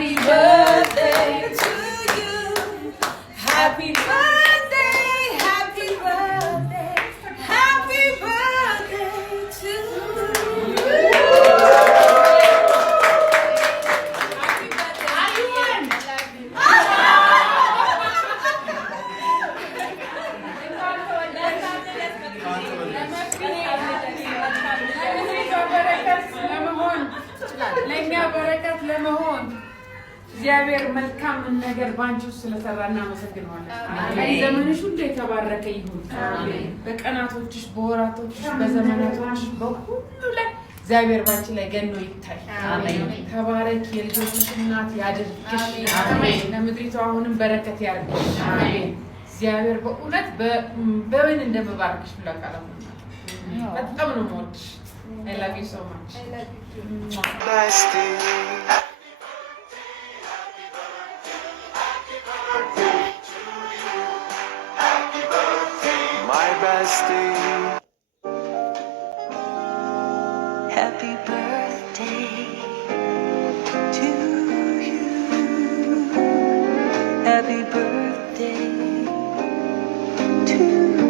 Happy birthday to you. Happy birthday, happy birthday, happy birthday to you. Happy birthday. Ayun! ለእኛ በረከት ለመሆን እግዚአብሔር መልካም ነገር ባንቺ ውስጥ ስለሰራ እናመሰግነዋለን። ዘመንሽ ሁሉ የተባረከ ይሁን። በቀናቶችሽ፣ በወራቶችሽ፣ በዘመናቶችሽ በሁሉ ላይ እግዚአብሔር ባንቺ ላይ ገኖ ይታይ። ተባረክ። የልጆችሽ እናት ያድርግሽ። ለምድሪቷ አሁንም በረከት ያድርግሽ። እግዚአብሔር በእውነት በምን እንደምባርክሽ ብላ ቃላት በጣም ነው የምወድሽ። I love you so much. I love you too. Bestie. My bestie. Happy birthday to you. Happy birthday to you.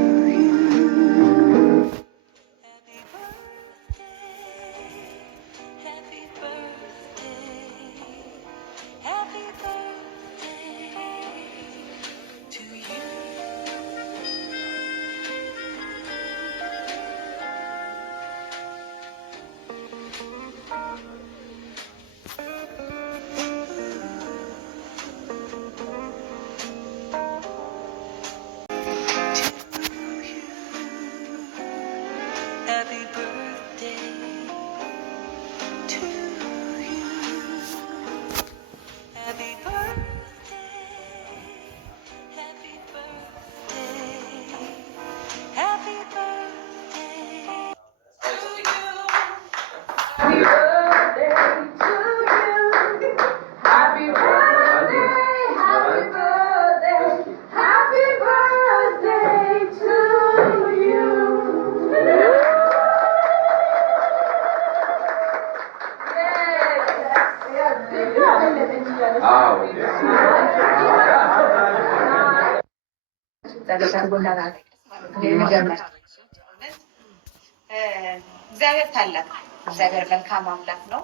እግዚአብሔር ታላቅ ነው። እግዚአብሔር መልካም አምላክ ነው።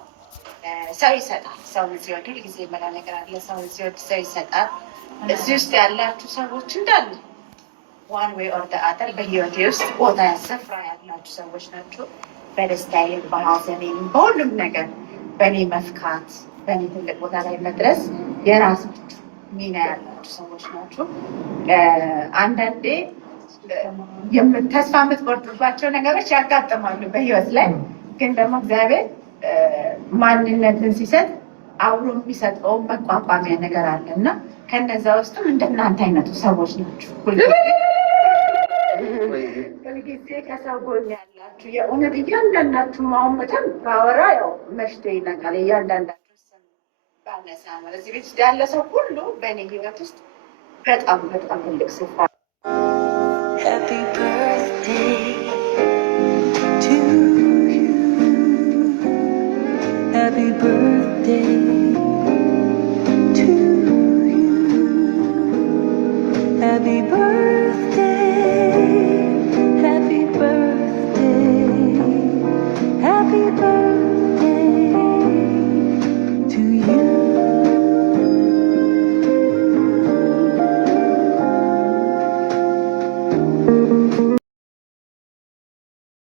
ሰው ይሰጣል። ሰው ሲወድ ሁል ጊዜ የመላ ነገር አለ። ሰው ሲወድ ሰው ይሰጣል። እዚህ ውስጥ ያላችሁ ሰዎች እንዳሉ ዋን ዌይ ኦር ዘ አዘር በህይወቴ ውስጥ ቦታ ስፍራ ያላችሁ ሰዎች ናቸው። በደስታዬም በሀዘኔም በሁሉም ነገር በእኔ መፍካት በእኔ ትልቅ ቦታ ላይ መድረስ የራሳችሁ ሚና ያላችሁ ሰዎች ናቸው። አንዳንዴ ተስፋ የምትቆርጡባቸው ነገሮች ያጋጥማሉ በህይወት ላይ። ግን ደግሞ እግዚአብሔር ማንነትን ሲሰጥ አብሮ የሚሰጠው መቋቋሚያ ነገር አለ እና ከነዛ ውስጥም እንደናንተ አይነቱ ሰዎች ናቸው። ሁልጊዜ ከሰው ጎን ያላችሁ የእውነት እያንዳንዳችሁ ማውመተን ባወራ ያው መሽቶ ይነቃል። እያንዳንዳችሁ ስም ባነሳ ነው እዚህ ቤት ያለ ሰው ሁሉ በእኔ ህይወት ውስጥ በጣም በጣም ትልቅ ስፍራ Happy birthday to you. Happy birthday.